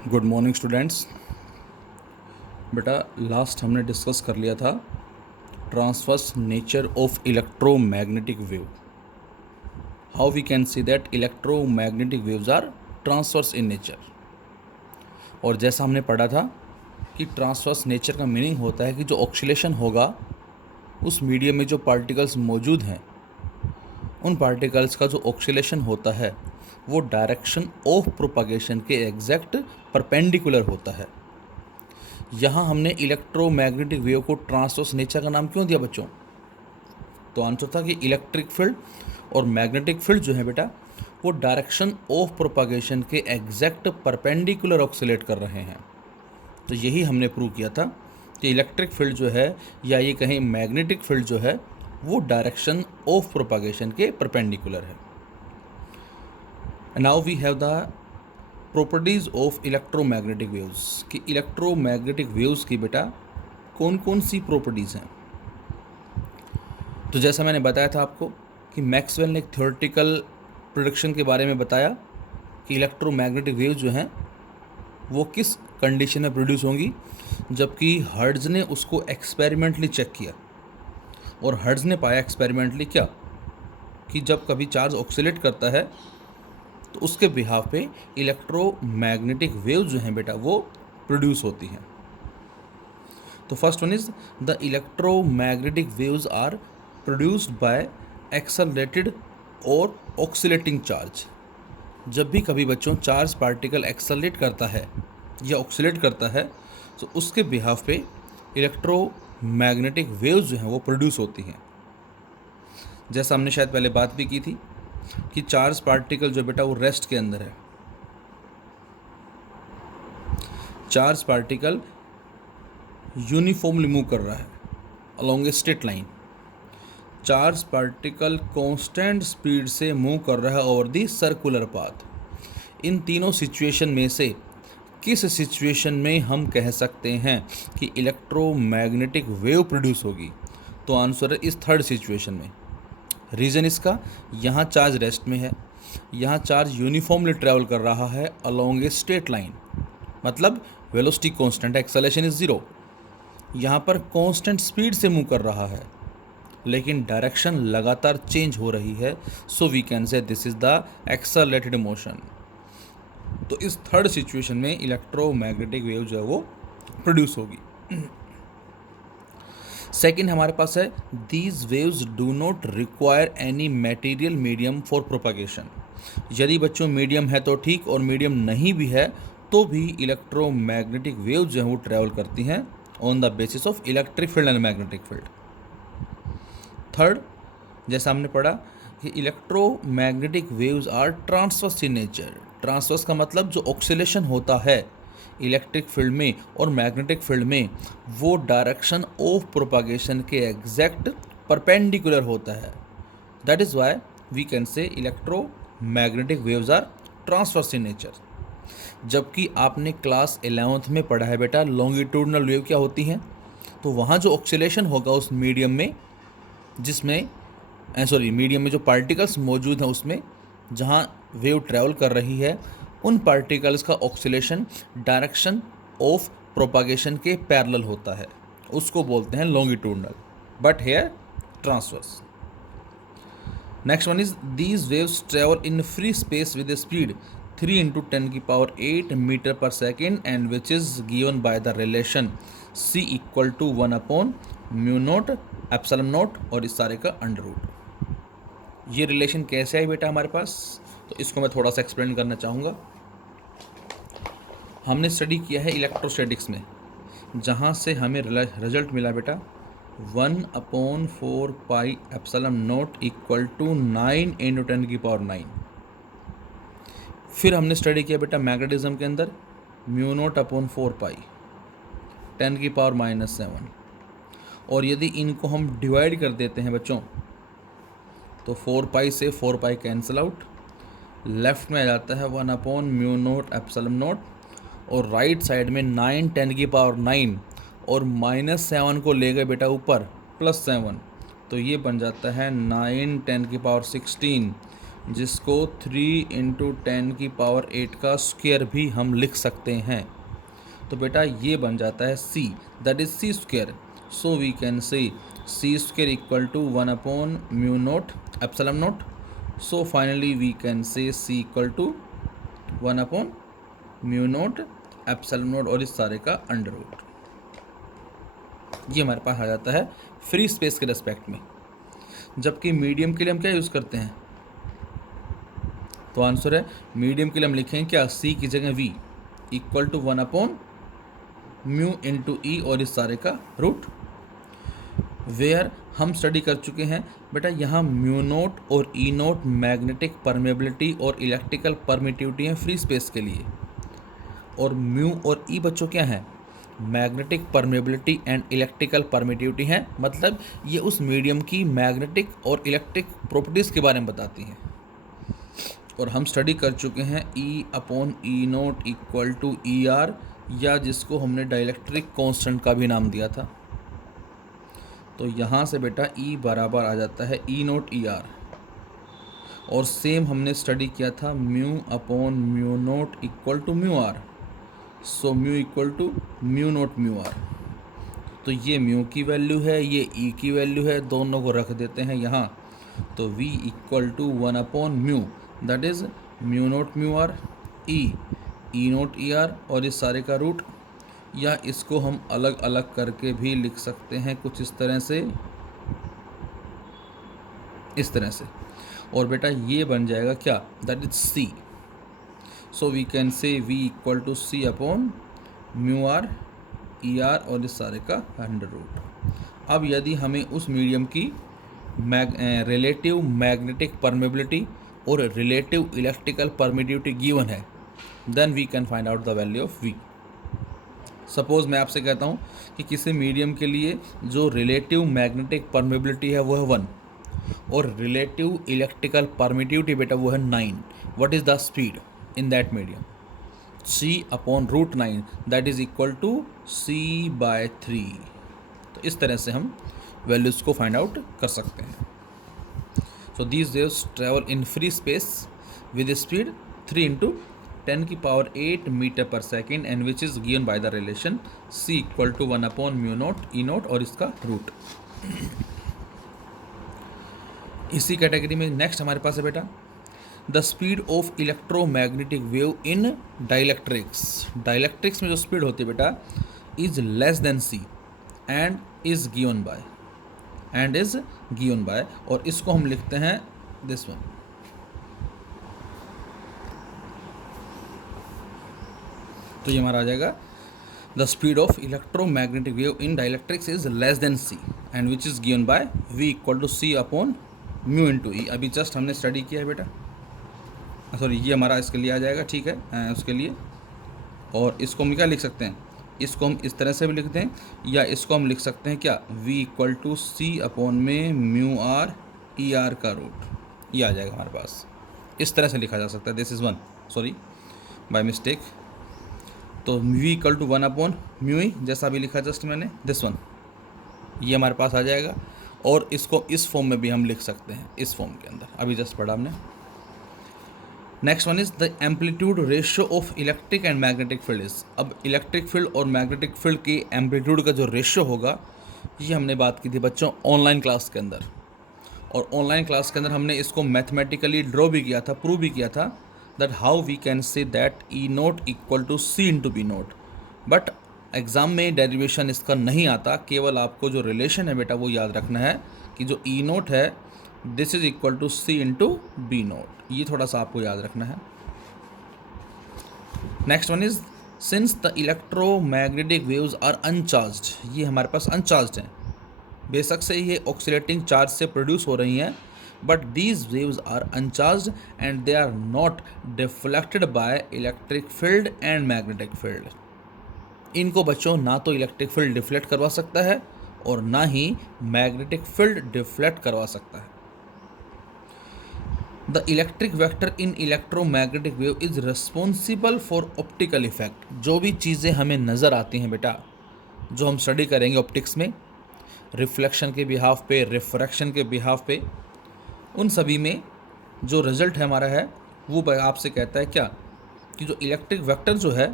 Good morning students. बेटा last हमने discuss कर लिया था transverse nature of electromagnetic wave. How we can see that electromagnetic waves are transverse in nature. और जैसा हमने पढ़ा था कि ट्रांसवर्स नेचर का मीनिंग होता है कि जो ऑक्सीलेशन होगा उस मीडियम में जो पार्टिकल्स मौजूद हैं उन पार्टिकल्स का जो ऑक्सीलेशन होता है वो डायरेक्शन ऑफ प्रोपागेशन के एग्जैक्ट परपेंडिकुलर होता है। यहाँ हमने इलेक्ट्रोमैग्नेटिक वेव को ट्रांसवर्स नेचर का नाम क्यों दिया बच्चों? तो आंसर था कि इलेक्ट्रिक फील्ड और मैग्नेटिक फील्ड जो है बेटा वो डायरेक्शन ऑफ प्रोपागेशन के एग्जैक्ट परपेंडिकुलर ऑक्सीलेट कर रहे हैं। तो यही हमने प्रूव किया था कि इलेक्ट्रिक फील्ड जो है या ये कहें मैग्नेटिक फील्ड जो है वो डायरेक्शन ऑफ प्रोपागेशन के परपेंडिकुलर है। Now we have the properties of electromagnetic waves कि इलेक्ट्रोमैग्नेटिक वेव्स की बेटा कौन कौन सी प्रॉपर्टीज़ हैं। तो जैसा मैंने बताया था आपको कि मैक्सवेल ने एक थ्योरेटिकल प्रेडिक्शन के बारे में बताया कि इलेक्ट्रोमैग्नेटिक वेव्स जो हैं वो किस कंडीशन में प्रोड्यूस होंगी, जबकि हर्ट्ज ने उसको एक्सपेरिमेंटली चेक किया और हर्ट्ज ने पाया एक्सपेरिमेंटली क्या कि जब कभी चार्ज ऑक्सीलेट करता है तो उसके बिहाफ पे इलेक्ट्रोमैग्नेटिक वेव्स जो हैं बेटा वो प्रोड्यूस होती हैं। तो first one is the electromagnetic waves are produced by accelerated और ऑक्सीलेटिंग चार्ज। जब भी कभी बच्चों चार्ज पार्टिकल एक्सेलरेट करता है या ऑक्सीलेट करता है तो उसके बिहाफ पे इलेक्ट्रोमैग्नेटिक वेव्स जो हैं वो प्रोड्यूस होती हैं। जैसा हमने शायद पहले बात भी की थी कि चार्ज पार्टिकल जो बेटा वो रेस्ट के अंदर है। चार्ज पार्टिकल यूनिफॉर्मली मूव कर रहा है along a straight line. Charge particle constant speed से मूव कर रहा है ओवर दी सर्कुलर पाथ। इन तीनों सिचुएशन में से किस सिचुएशन में हम कह सकते हैं कि इलेक्ट्रोमैग्नेटिक वेव प्रोड्यूस होगी? तो आंसर है इस थर्ड सिचुएशन में। रीज़न इसका, यहाँ चार्ज रेस्ट में है, यहाँ चार्ज यूनिफॉर्मली ट्रैवल कर रहा है अलोंग ए स्ट्रेट लाइन, मतलब वेलोसिटी कांस्टेंट है, एक्सेलरेशन इज ज़ीरो। यहाँ पर कांस्टेंट स्पीड से मूव कर रहा है लेकिन डायरेक्शन लगातार चेंज हो रही है। So we can say this is the accelerated motion. तो इस थर्ड सिचुएशन में इलेक्ट्रोमैग्नेटिक वेव जो है वो प्रोड्यूस होगी। सेकेंड हमारे पास है these waves do not require any material medium for propagation. यदि बच्चों मीडियम है तो ठीक, और मीडियम नहीं भी है तो भी इलेक्ट्रोमैग्नेटिक वेव जो है वो ट्रैवल करती हैं on the basis of electric field and magnetic field. Third, जैसा हमने पढ़ा कि electromagnetic waves are transverse in nature. Transverse का मतलब जो ऑक्सीलेशन होता है इलेक्ट्रिक फील्ड में और मैग्नेटिक फील्ड में वो डायरेक्शन ऑफ प्रोपागेशन के एग्जैक्ट परपेंडिकुलर होता है। That is why we can say electromagnetic waves are transverse in nature. जबकि आपने क्लास 11th में पढ़ा है बेटा लॉन्गिट्यूडनल वेव क्या होती हैं। तो वहाँ जो ऑक्सीलेशन होगा उस मीडियम में जिसमें मीडियम में जो पार्टिकल्स मौजूद हैं उसमें जहाँ वेव ट्रैवल कर रही है उन पार्टिकल्स का ऑक्सीलेशन डायरेक्शन ऑफ प्रोपागेशन के पैरेलल होता है, उसको बोलते हैं longitudinal, but here transverse. Next one is these waves travel in free space with speed 3 × 10⁸ metre per second and which is given by the relation c = 1/μ0 ε0 और इस सारे का अंडर रूट। ये रिलेशन कैसे आई बेटा हमारे पास, तो इसको मैं थोड़ा सा एक्सप्लेन करना चाहूँगा। हमने स्टडी किया है इलेक्ट्रोस्टैटिक्स में, जहाँ से हमें रिजल्ट मिला बेटा 1/4 पाई ε0 = 9 × 10⁹। फिर हमने स्टडी किया बेटा मैग्नेटिज्म के अंदर μ0/4 पाई 10⁻⁻7। और यदि इनको हम डिवाइड कर देते हैं बच्चों तो 4 पाई से 4 पाई कैंसिल आउट, लेफ्ट में आ जाता है 1/μ0 ε0 और राइट साइड में 9 10⁹ और -7 को ले गए बेटा ऊपर +7, तो ये बन जाता है 9 10⁻16 जिसको 3 इंटू 10⁸ का स्क्वायर भी हम लिख सकते हैं। तो बेटा ये बन जाता है c, that is c square. So we can say c square equal to 1/μ0 epsilon nought. So finally we can say c equal to 1/μ0 epsilon nought और इस सारे का अंडर रूट। ये हमारे पास आ जाता है फ्री स्पेस के रेस्पेक्ट में। जबकि मीडियम के लिए हम क्या यूज़ करते हैं, तो आंसर है मीडियम के लिए हम लिखेंगे क्या, c की जगह v इक्वल टू 1/μ इंटू ई और इस सारे का रूट। वेयर हम स्टडी कर चुके हैं बेटा, यहाँ μ0 और E0 मैग्नेटिक परमेबिलिटी और इलेक्ट्रिकल परमिटिविटी है फ्री स्पेस के लिए, और म्यू और ई बच्चों क्या है, magnetic permeability and electrical permittivity है। मतलब ये उस मीडियम की मैग्नेटिक और इलेक्ट्रिक प्रॉपर्टीज़ के बारे में बताती हैं। और हम स्टडी कर चुके हैं E/E0 इक्वल टू ER, या जिसको हमने डाइलेक्ट्रिक कांस्टेंट का भी नाम दिया था। तो यहाँ से बेटा E बराबर आ जाता है E0 ER। और सेम हमने स्टडी किया था μ/μ0 equal to μr। So mu equal to μ0 μr। तो ये म्यू की वैल्यू है, ये E की वैल्यू है, दोनों को रख देते हैं यहाँ। तो V equal to 1/μ, that is μ0 μr E0 ER और इस सारे का रूट। या इसको हम अलग अलग करके भी लिख सकते हैं कुछ इस तरह से, इस तरह से। और बेटा ये बन जाएगा क्या, that is C। So we can say V equal to C/μr ER और इस सारे का अंडर रूट। अब यदि हमें उस मीडियम की रिलेटिव मैग्नेटिक परमेबिलिटी और रिलेटिव इलेक्ट्रिकल परमिटिविटी गिवन है, then we can find out the value of V। Suppose मैं आपसे कहता हूँ कि किसी मीडियम के लिए जो रिलेटिव मैग्नेटिक परमेबिलिटी है वो है 1 और रिलेटिव इलेक्ट्रिकल परमिटिविटी बेटा वो है 9। What is the speed in that medium, C/√9 that is equal to C/3। तो इस तरह से हम वैल्यूज़ को फाइंड आउट कर सकते हैं। So these waves travel in free space with speed 3 into 10⁸ metre per second and which is given by the relation C equal to 1/μ0 E0 और इसका रूट। इसी कैटेगरी में नेक्स्ट हमारे पास है बेटा the speed of electromagnetic wave in dielectrics. Dielectrics में जो स्पीड होती है बेटा is less than C and is given by, और इसको हम लिखते हैं दिस वन। तो ये हमारा आ जाएगा the speed of electromagnetic wave in dielectrics is less than C and which is given by V equal to C/μ into E। अभी जस्ट हमने स्टडी किया है बेटा, सॉरी ये हमारा इसके लिए आ जाएगा, ठीक है उसके लिए। और इसको हम क्या लिख सकते हैं, इसको हम इस तरह से भी लिखते हैं, या इसको हम लिख सकते हैं क्या, V equal to C/μr ER का रूट। ये आ जाएगा हमारे पास, इस तरह से लिखा जा सकता है। This is 1, sorry by mistake. तो V इक्वल टू 1/μe जैसा भी लिखा जस्ट मैंने, दिस वन, ये हमारे पास आ जाएगा। और इसको इस फॉर्म में भी हम लिख सकते हैं, इस फॉर्म के अंदर अभी जस्ट पढ़ा हमने। Next one is the amplitude ratio of electric and magnetic field is. अब इलेक्ट्रिक फील्ड और मैग्नेटिक फील्ड की एम्पलीट्यूड का जो रेशियो होगा, ये हमने बात की थी बच्चों ऑनलाइन क्लास के अंदर। और ऑनलाइन क्लास के अंदर हमने इसको मैथमेटिकली ड्रॉ भी किया था, प्रूव भी किया था that how we can say that E0 equal to C into B0। But exam में डेरिवेशन इसका नहीं आता, केवल आपको जो रिलेशन है बेटा वो याद रखना है कि जो E0 है this is equal to C into B0। ये थोड़ा सा आपको याद रखना है। Next one is since the electromagnetic waves are uncharged, ये हमारे पास अनचार्ज्ड हैं, बेशक से ये ऑक्सीलेटिंग चार्ज से प्रोड्यूस हो रही हैं, but these waves are uncharged and they are not deflected by electric field and magnetic field. इनको बच्चों ना तो इलेक्ट्रिक फील्ड डिफ्लेक्ट करवा सकता है और ना ही मैग्नेटिक फील्ड डिफ्लेक्ट करवा सकता है। The electric vector in electromagnetic wave is responsible for optical effect. जो भी चीज़ें हमें नज़र आती हैं बेटा, जो हम स्टडी करेंगे ऑप्टिक्स में, रिफ्लेक्शन के बिहाफ पे, रिफ्रैक्शन के बिहाफ पे, उन सभी में जो रिजल्ट है हमारा है वो आपसे कहता है क्या कि जो इलेक्ट्रिक वेक्टर जो है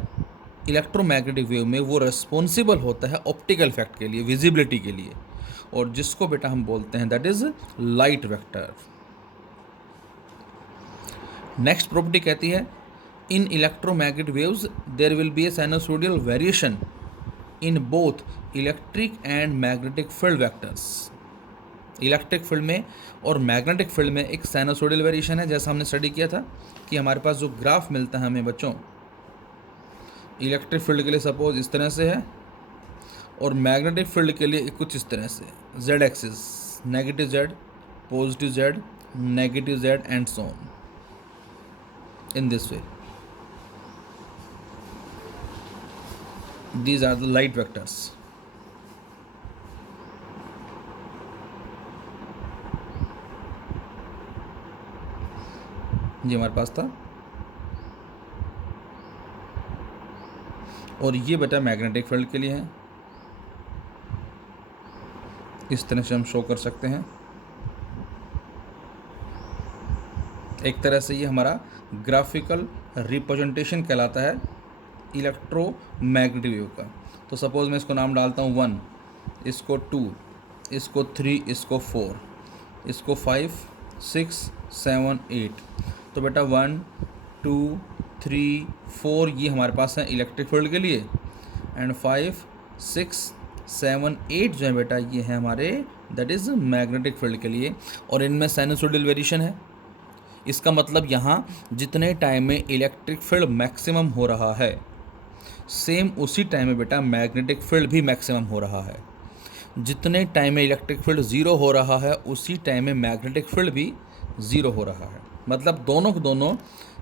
इलेक्ट्रोमैग्नेटिक वेव में वो रिस्पॉन्सिबल होता है ऑप्टिकल इफेक्ट के लिए, विजिबिलिटी के लिए, और जिसको बेटा हम बोलते हैं that is light vector. Next property कहती है in electromagnetic waves there will be a sinusoidal variation in both electric and magnetic field vectors. Electric field में और मैग्नेटिक फील्ड में एक साइनसोइडल वेरिएशन है, जैसा हमने स्टडी किया था कि हमारे पास जो ग्राफ मिलता है हमें बच्चों इलेक्ट्रिक फील्ड के लिए सपोज इस तरह से है और मैग्नेटिक फील्ड के लिए कुछ इस तरह से, Z axis, negative Z, positive Z, negative Z and so on in this way. These are the light vectors. ये हमारे पास था और ये बेटा मैग्नेटिक फील्ड के लिए है, इस तरह से हम शो कर सकते हैं। एक तरह से ये हमारा ग्राफिकल रिप्रेजेंटेशन कहलाता है इलेक्ट्रोमैग्नेटिक वेव का। तो सपोज मैं इसको नाम डालता हूँ 1, इसको 2, इसको 3, इसको 4, इसको 5, 6, 7, 8। तो बेटा 1, 2, 3, 4 ये हमारे पास है इलेक्ट्रिक फील्ड के लिए, एंड 5, 6, 7, 8 जो है बेटा ये है हमारे दैट इज़ मैग्नेटिक फील्ड के लिए, और इनमें साइनसोइडल वेरिएशन है। इसका मतलब यहाँ जितने टाइम में इलेक्ट्रिक फील्ड मैक्सिमम हो रहा है सेम उसी टाइम में बेटा मैग्नेटिक फील्ड भी मैक्सिमम हो रहा है। जितने टाइम में इलेक्ट्रिक फील्ड ज़ीरो हो रहा है उसी टाइम में मैग्नेटिक फील्ड भी ज़ीरो हो रहा है। मतलब दोनों को दोनों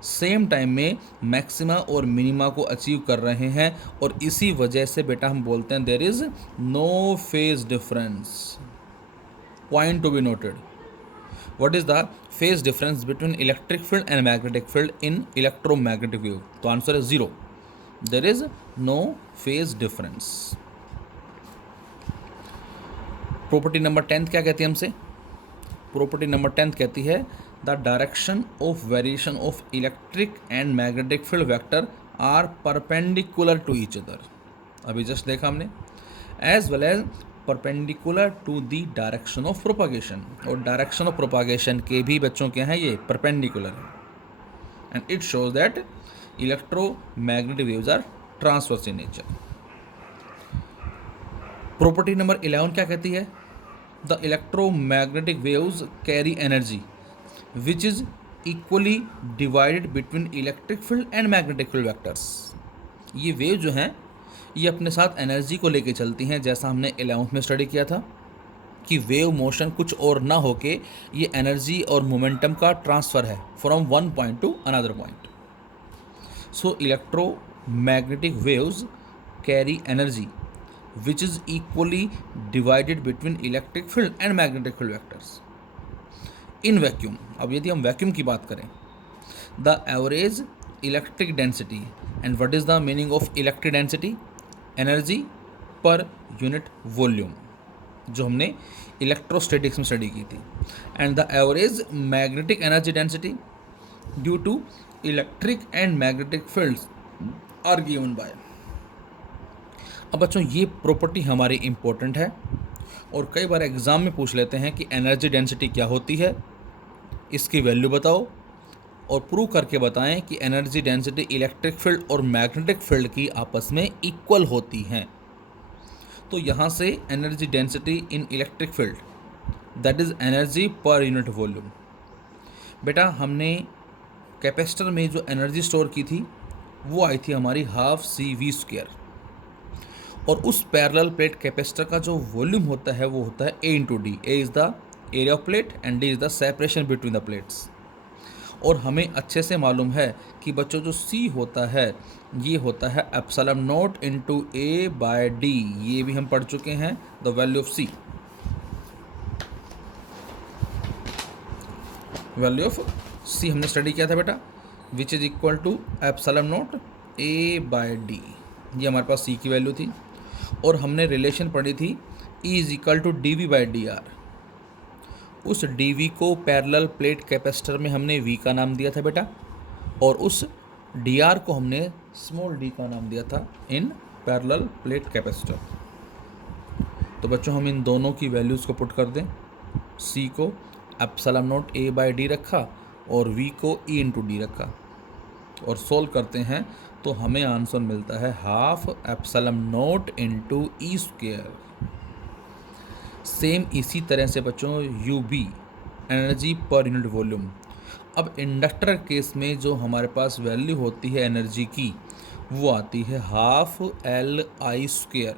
सेम टाइम में मैक्सिमा और मिनिमा को अचीव कर रहे हैं, और इसी वजह से बेटा हम बोलते हैं there is no phase difference. Point to be noted, what is the phase difference between electric field and magnetic field in electromagnetic wave? तो answer is 0। There is no phase difference. Property number 10 क्या कहती है हमसे? Property number 10 कहती है the direction of variation of electric and magnetic field vector are perpendicular to each other. अभी just देखा हमने, as well as perpendicular to the direction of propagation, और डायरेक्शन ऑफ प्रोपागेशन के भी बच्चों क्या हैं ये परपेंडिकुलर है, and it shows that electromagnetic waves are transverse in nature. Property number 11 क्या कहती है? The electromagnetic waves carry energy which is equally divided between electric field and magnetic field vectors. ये वेव जो हैं ये अपने साथ एनर्जी को लेके चलती हैं, जैसा हमने 11th में स्टडी किया था कि वेव मोशन कुछ और ना होके ये एनर्जी और मोमेंटम का ट्रांसफ़र है from one point to another point. So electromagnetic waves carry energy which is equally divided between electric field and magnetic field vectors in vacuum. अब यदि हम वैक्यूम की बात करें, the average electric density, and what is the meaning of electric density? Energy per unit volume, जो हमने electrostatics में study की थी, and the average magnetic energy density due to electric and magnetic fields are given by. अब बच्चों ये property हमारी important है और कई बार एग्ज़ाम में पूछ लेते हैं कि एनर्जी डेंसिटी क्या होती है, इसकी वैल्यू बताओ और प्रूव करके बताएं कि एनर्जी डेंसिटी इलेक्ट्रिक फील्ड और मैग्नेटिक फील्ड की आपस में इक्वल होती हैं। तो यहाँ से energy density in electric field that is energy per unit volume. बेटा हमने कैपेसिटर में जो एनर्जी स्टोर की थी वो आई थी हमारी ½ CV², और उस पैरेलल प्लेट कैपेसिटर का जो वॉल्यूम होता है वो होता है A/D। A is the area of plate and D is the separation between the plates. और हमें अच्छे से मालूम है कि बच्चों जो C होता है ये होता है ε0 × A/D। ये भी हम पढ़ चुके हैं, the value of C, value of C हमने स्टडी किया था बेटा, विच इज़ इक्वल टू ε0 A/D। ये हमारे पास C की वैल्यू थी, और हमने रिलेशन पढ़ी थी E = dV/dr, उस dV को पैरेलल प्लेट कैपेसिटर में हमने V का नाम दिया था बेटा, और उस dr को हमने स्मॉल d का नाम दिया था इन पैरेलल प्लेट कैपेसिटर। तो बच्चों हम इन दोनों की वैल्यूज़ को पुट कर दें। C को एप्सिलॉन नॉट A/d रखा और V को E इंटू डी रखा और सोल्व करते हैं तो हमें आंसर मिलता है half epsilon not into E square. Same इसी तरह से बच्चों UB energy per unit volume. अब इंडक्टर केस में जो हमारे पास वैल्यू होती है एनर्जी की वो आती है हाफ LI स्क्वायर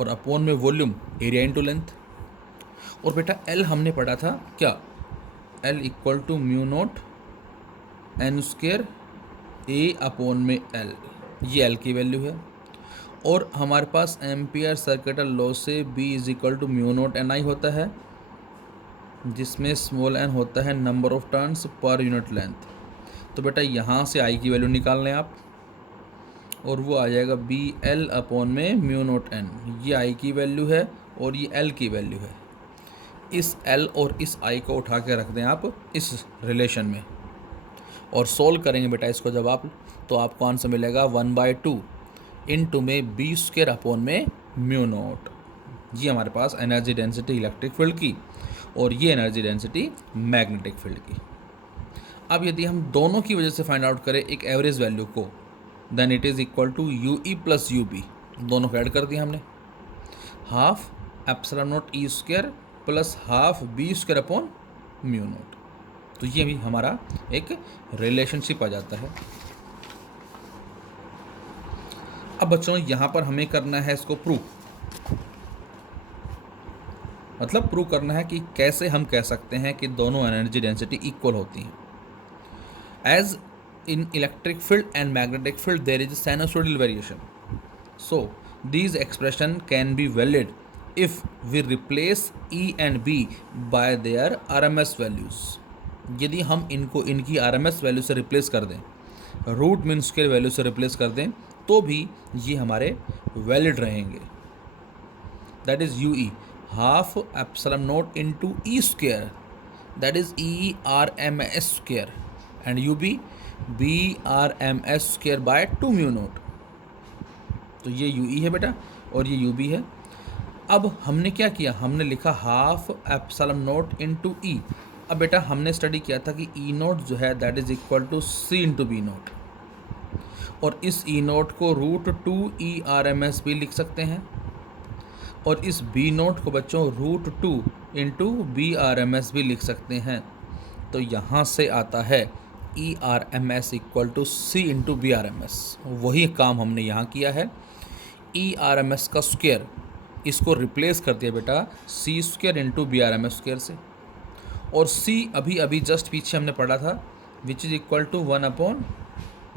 और अपॉन में वॉल्यूम एरिया इंटू लेंथ। और बेटा L हमने पढ़ा था क्या, L equal to mu naught N square A upon में L, ये L की वैल्यू है। और हमारे पास एम्पियर सर्किटल लॉ से B is equal to mu naught NI होता है, जिसमें स्मॉल n होता है number of turns per unit length. तो बेटा यहाँ से I की वैल्यू निकाल लें आप और वो आ जाएगा BL अपॉन में म्यू नॉट N। ये I की वैल्यू है और ये L की वैल्यू है। इस L और इस I को उठा के रख दें आप इस रिलेशन में और सोल्व करेंगे बेटा इसको जब आप, तो आपको आंसर मिलेगा 1/2 इंटू में B स्क्वायर अपॉन में म्यू नॉट। ये हमारे पास एनर्जी डेंसिटी इलेक्ट्रिक फील्ड की और ये एनर्जी डेंसिटी मैग्नेटिक फील्ड की। अब यदि हम दोनों की वजह से फाइंड आउट करें एक एवरेज वैल्यू को, then it is equal to UE plus UB, दोनों को ऐड कर दिया हमने, half epsilon naught E square plus half B square upon mu naught. तो ये भी हमारा एक रिलेशनशिप आ जाता है। अब बच्चों यहाँ पर हमें करना है इसको प्रूव, मतलब प्रूव करना है कि कैसे हम कह सकते हैं कि दोनों एनर्जी डेंसिटी इक्वल होती हैं। As in electric field and magnetic field there is sinusoidal variation, so these expression can be valid if we replace E and B by their RMS values. यदि हम इनको इनकी RMS वैल्यू से replace कर दें, root mean square value से replace कर दें, तो भी ये हमारे वैलिड रहेंगे। That is UE half epsilon not into E square, that is ERMS square, and UB BRMS square by 2 mu naught. तो ये UE है बेटा और ये UB है। अब हमने क्या किया, हमने लिखा half epsilon not into E। अब बेटा हमने स्टडी किया था कि E नॉट जो है that is equal to C into B naught, और इस E नॉट को √2 ERMS भी लिख सकते हैं और इस B नॉट को बच्चों √2 इंटू BRMS भी लिख सकते हैं। तो यहाँ से आता है ERMS equal to C into BRMS। वही काम हमने यहाँ किया है। ERMS का स्क्वायर इसको रिप्लेस कर दिया बेटा C square into BRMS square से, और C अभी अभी जस्ट पीछे हमने पढ़ा था which is equal to 1 upon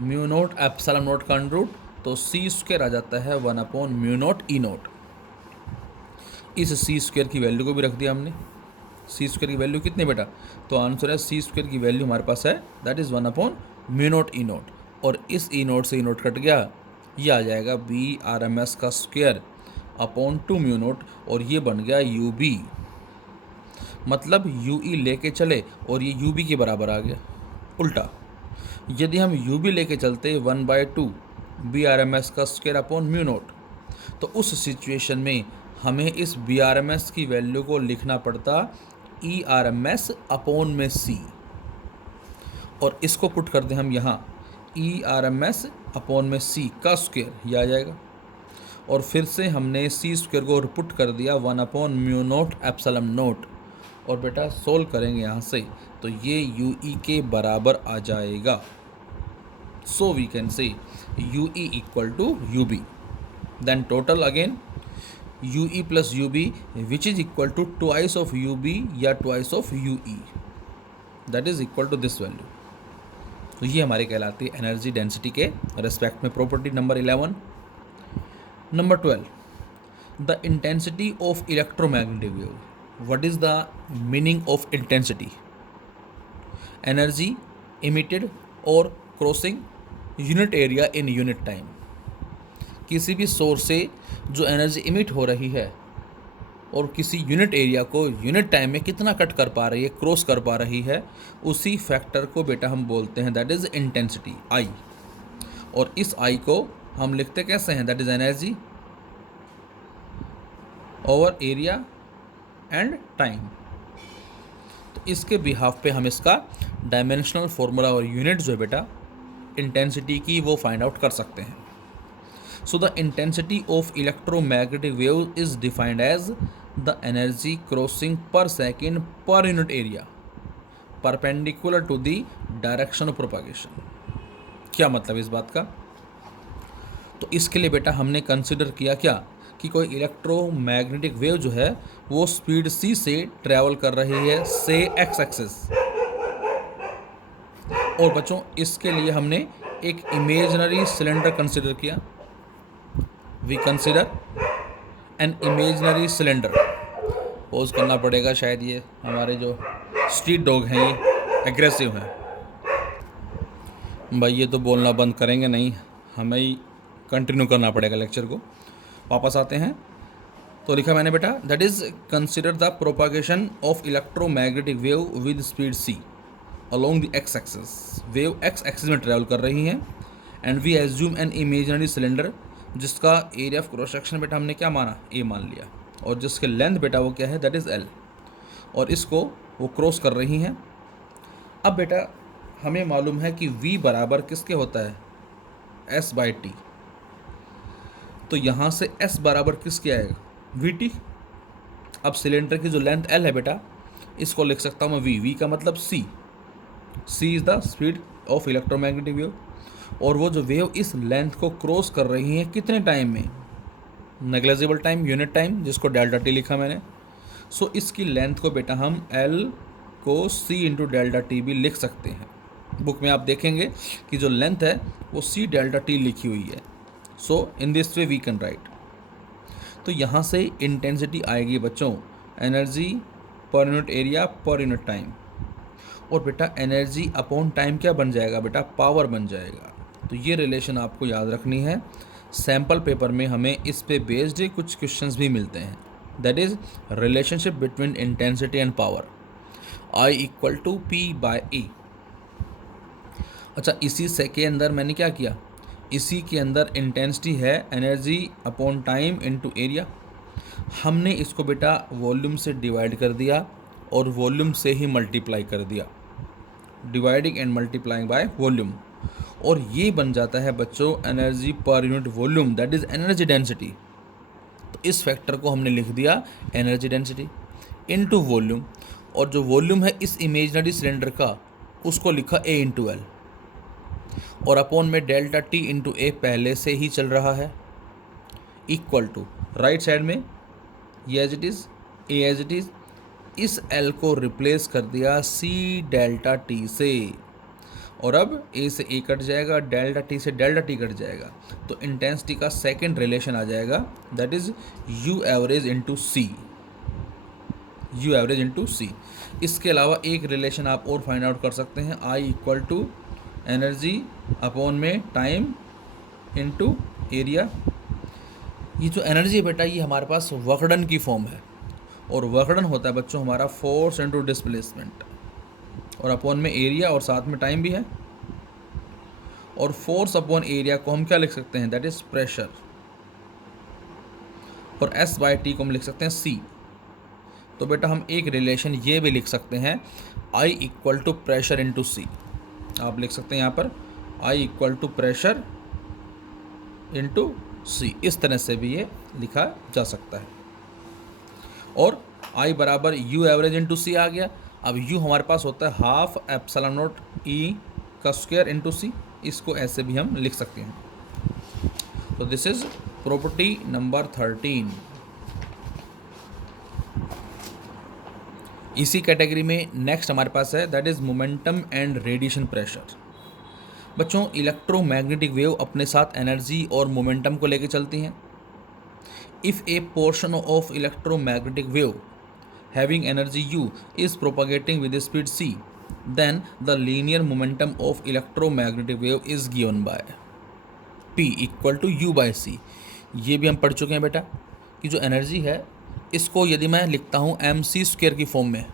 mu naught epsilon naught का अंडर, तो C स्क्वायर आ जाता है 1 upon mu naught E naught. इस C स्क्वायर की वैल्यू को भी रख दिया हमने। C स्क्वायर की वैल्यू कितनी बेटा, तो आंसर है C स्क्वायर की वैल्यू हमारे पास है that is 1 upon mu naught E not, और इस E नॉट से E नॉट कट गया, ये आ जाएगा BRMS का स्क्वायर अपॉन 2 म्यू नॉट, और ये बन गया UB। मतलब UE लेके चले और ये UB के बराबर आ गया। उल्टा यदि हम UB लेके चलते 1/2 BRMS का स्क्वायर अपॉन म्यू नॉट, तो उस सिचुएशन में हमें इस BRMS की वैल्यू को लिखना पड़ता ERMS अपॉन में C, और इसको पुट कर दें हम यहाँ ERMS अपॉन में C का स्क्वायर, ये आ जाएगा। और फिर से हमने C स्क्वायर को पुट कर दिया 1 upon mu naught epsilon nought, और बेटा सोल्व करेंगे यहाँ से तो ये UE के बराबर आ जाएगा। So we can say UE equal to UB, then total again UE plus UB which is equal to twice of UB या twice of UE, that is equal to this value. तो ये हमारे कहलाती है एनर्जी डेंसिटी के respect में property number 11। Number 12, the intensity of electromagnetic wave. What is the meaning of intensity? Energy emitted और crossing unit area in unit time. किसी भी सोर्स से जो एनर्जी इमिट हो रही है और किसी यूनिट एरिया को यूनिट टाइम में कितना कट कर पा रही है, क्रॉस कर पा रही है, उसी फैक्टर को बेटा हम बोलते हैं दैट इज़ इंटेंसिटी आई। और इस आई को हम लिखते कैसे हैं, that is energy over area and time. तो इसके बिहाफ पे हम इसका डायमेंशनल फॉर्मूला और यूनिट जो है बेटा इंटेंसिटी की वो फाइंड आउट कर सकते हैं। So the intensity of electromagnetic wave is defined as the energy crossing per second per unit area perpendicular to the direction of propagation। क्या मतलब इस बात का? तो इसके लिए बेटा हमने कंसिडर किया क्या कि कोई इलेक्ट्रोमैग्नेटिक वेव जो है वो स्पीड c से ट्रैवल कर रही है से x एक्सिस। और बच्चों इसके लिए हमने एक इमेजिनरी सिलेंडर कंसिडर किया। We consider an imaginary cylinder. पोज करना पड़ेगा, शायद ये हमारे जो स्ट्रीट डॉग हैं ये एग्रेसिव हैं। भाई ये तो बोलना बंद करेंगे नहीं, हमें ही कंटिन्यू करना पड़ेगा लेक्चर को। वापस आते हैं, तो लिखा मैंने बेटा that is consider the propagation of electromagnetic wave with speed c along the x axis. Wave x axis में ट्रैवल कर रही हैं and we assume an imaginary cylinder जिसका एरिया ऑफ क्रॉस सेक्शन बेटा हमने क्या माना, a मान लिया, और जिसके लेंथ बेटा वो क्या है, दैट इज़ l, और इसको वो क्रॉस कर रही हैं। अब बेटा हमें मालूम है कि v बराबर किसके होता है, s/t। तो यहाँ से s बराबर किसके आएगा, vt। अब सिलेंडर की जो लेंथ l है बेटा इसको लिख सकता हूँ मैं v का मतलब c is the speed of electromagnetic wave. और वो जो वेव इस लेंथ को क्रॉस कर रही है कितने टाइम में, नेग्लेजिबल टाइम, यूनिट टाइम, जिसको डेल्टा टी लिखा मैंने। सो इसकी लेंथ को बेटा हम l को c इंटू डेल्टा टी भी लिख सकते हैं। बुक में आप देखेंगे कि जो लेंथ है वो c डेल्टा टी लिखी हुई है। So in this way we can write. तो यहाँ से इंटेंसिटी आएगी बच्चों energy per unit area per unit time. और बेटा एनर्जी अपॉन टाइम क्या बन जाएगा बेटा, पावर बन जाएगा। तो ये रिलेशन आपको याद रखनी है। सैम्पल पेपर में हमें इस पे बेस्ड कुछ क्वेश्चंस भी मिलते हैं, that is relationship between intensity and power, I equal to P/E। अच्छा, इसी से के अंदर मैंने क्या किया, इसी के अंदर इंटेंसिटी है energy upon time into area. हमने इसको बेटा वॉल्यूम से डिवाइड कर दिया और वॉल्यूम से ही मल्टीप्लाई कर दिया, dividing and multiplying by volume, और ये बन जाता है बच्चों energy per unit volume, that is energy density. तो इस फैक्टर को हमने लिख दिया एनर्जी डेंसिटी इनटू वॉल्यूम, और जो वॉल्यूम है इस इमेजनरी सिलेंडर का उसको लिखा a इंटू एल, और अपॉन में डेल्टा टी इंटू ए पहले से ही चल रहा है, इक्वल टू राइट साइड में ये as it is, uh as it is, इस L को रिप्लेस कर दिया C डेल्टा T से, और अब A से A कट जाएगा, डेल्टा T से डेल्टा T कट जाएगा। तो इंटेंसिटी का सेकंड रिलेशन आ जाएगा, that is U average into C, U average into C। इसके अलावा एक रिलेशन आप और फाइंड आउट कर सकते हैं, I equal to energy upon में टाइम इंटू एरिया। ये जो एनर्जी है बेटा ये हमारे पास वर्क डन की फॉर्म है, और वर्क डन होता है बच्चों हमारा फोर्स इंटू डिस्प्लेसमेंट, और अपॉन में एरिया और साथ में टाइम भी है। और फोर्स अपॉन एरिया को हम क्या लिख सकते हैं, दैट इज़ प्रेशर, और S/T को हम लिख सकते हैं C। तो बेटा हम एक रिलेशन ये भी लिख सकते हैं, I equal to pressure into C। आप लिख सकते हैं यहाँ पर I equal to pressure into C, इस तरह से भी ये लिखा जा सकता है। और I बराबर U एवरेज इंटू C आ गया। अब U हमारे पास होता है हाफ एप्सिलॉन नॉट E का स्क्वायर इंटू C, इसको ऐसे भी हम लिख सकते हैं। तो दिस इज प्रॉपर्टी नंबर 13। इसी कैटेगरी में नेक्स्ट हमारे पास है, that is momentum and radiation pressure. बच्चों इलेक्ट्रोमैग्नेटिक वेव अपने साथ एनर्जी और मोमेंटम को लेके चलती हैं। If A portion of electromagnetic wave having energy u is propagating with speed c, then the linear momentum of electromagnetic wave is given by p equal to u by c। ये भी हम पढ़ चुके हैं बेटा कि जो एनर्जी है इसको यदि मैं लिखता हूँ mc² की फॉर्म में,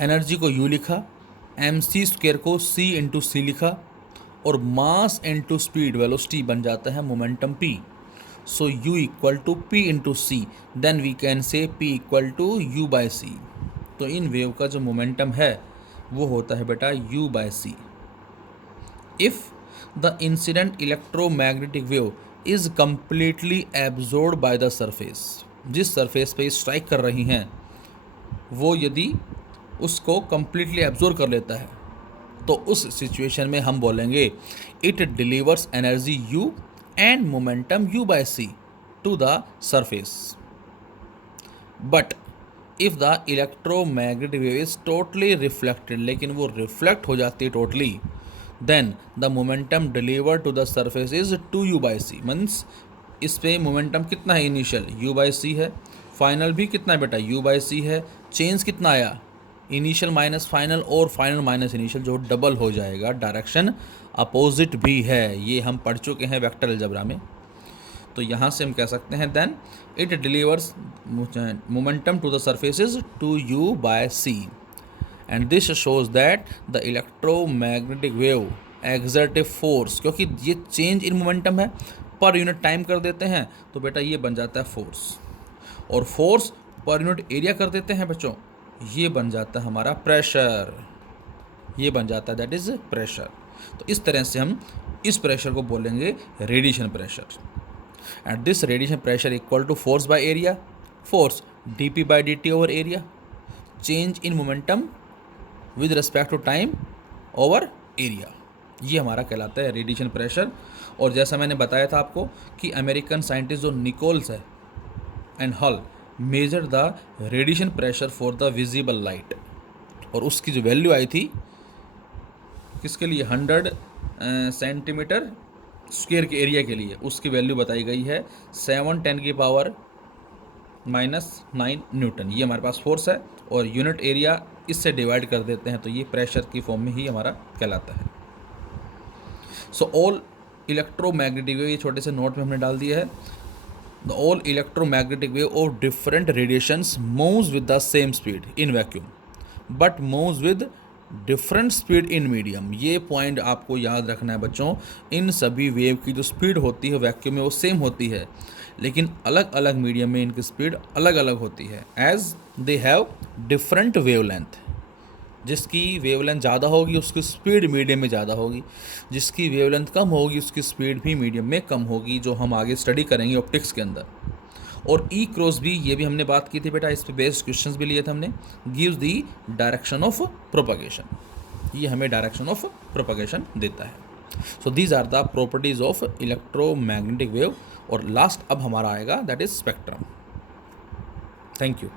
एनर्जी को u लिखा, mc² को c इंटू सी लिखा, और मास इंटू स्पीड वेलोसिटी बन जाता है momentum p. So u equal to p into c, then we can say p equal to u by c. तो इन वेव का जो मोमेंटम है वो होता है बेटा u by C. If the incident electromagnetic wave is completely absorb by the surface, जिस surface पे स्ट्राइक कर रही हैं वो यदि उसको कम्प्लीटली एब्जॉर्ब कर लेता है, तो उस सिचुएशन में हम बोलेंगे it delivers energy u and momentum u by C to the surface. But if the electromagnetic wave is totally reflected, लेकिन वो रिफ्लेक्ट हो जाती है totally, then the momentum deliver to the surface is 2u by C. Means इस पे momentum कितना है, initial u by सी है, फाइनल भी कितना है बेटा u बाई सी है. चेंज कितना आया, इनिशियल माइनस फाइनल और फाइनल माइनस इनिशियल, जो डबल हो जाएगा. डायरेक्शन अपोजिट भी है, ये हम पढ़ चुके हैं वेक्टर अलजेब्रा में. तो यहाँ से हम कह सकते हैं then it delivers momentum to the surface is 2u by C. And this shows that the electromagnetic wave exert a force, क्योंकि ये चेंज इन मोमेंटम है, पर यूनिट टाइम कर देते हैं तो बेटा ये बन जाता है फोर्स, और फोर्स पर यूनिट एरिया कर देते हैं बच्चों, ये बन जाता है हमारा प्रेशर, ये बन जाता है दैट इज प्रेशर. तो इस तरह से हम इस प्रेशर को बोलेंगे radiation pressure. And this radiation pressure equal to force by area, force dp by dt over area, change in momentum with respect to time over area. ये हमारा कहलाता है रेडिएशन प्रेशर. और जैसा मैंने बताया था आपको कि अमेरिकन साइंटिस्ट जो निकोल्स है and hall measure the radiation pressure for the visible light, और उसकी जो वैल्यू आई थी किसके लिए, 100 सेंटीमीटर स्क्वायर के एरिया के लिए, उसकी वैल्यू बताई गई है 7×10 की पावर -9 न्यूटन. ये हमारे पास फोर्स है, और यूनिट एरिया इससे डिवाइड कर देते हैं, तो ये प्रेशर की फॉर्म में ही हमारा कहलाता है. सो ऑल इलेक्ट्रोमैग्नेटिक वेव, ये छोटे से नोट में हमने डाल दिया है. The all electromagnetic wave of different radiations moves with the same speed in vacuum, but moves with different speed in medium. ये पॉइंट आपको याद रखना है बच्चों. इन सभी वेव की जो स्पीड होती है वैक्यूम में वो सेम होती है, लेकिन अलग अलग मीडियम में इनकी स्पीड अलग अलग होती है, as they have different wavelength. जिसकी वेवलेंथ ज़्यादा होगी उसकी स्पीड मीडियम में ज़्यादा होगी, जिसकी वेवलेंथ कम होगी उसकी स्पीड भी मीडियम में कम होगी, जो हम आगे स्टडी करेंगे ऑप्टिक्स के अंदर. और ई क्रॉस भी, ये भी हमने बात की थी बेटा, इस पे बेस्ड क्वेश्चंस भी लिए थे हमने. Gives the direction of propagation, ये हमें डायरेक्शन ऑफ प्रोपगेशन देता है. So these are the properties of electromagnetic wave. और लास्ट अब हमारा आएगा that is spectrum. Thank you.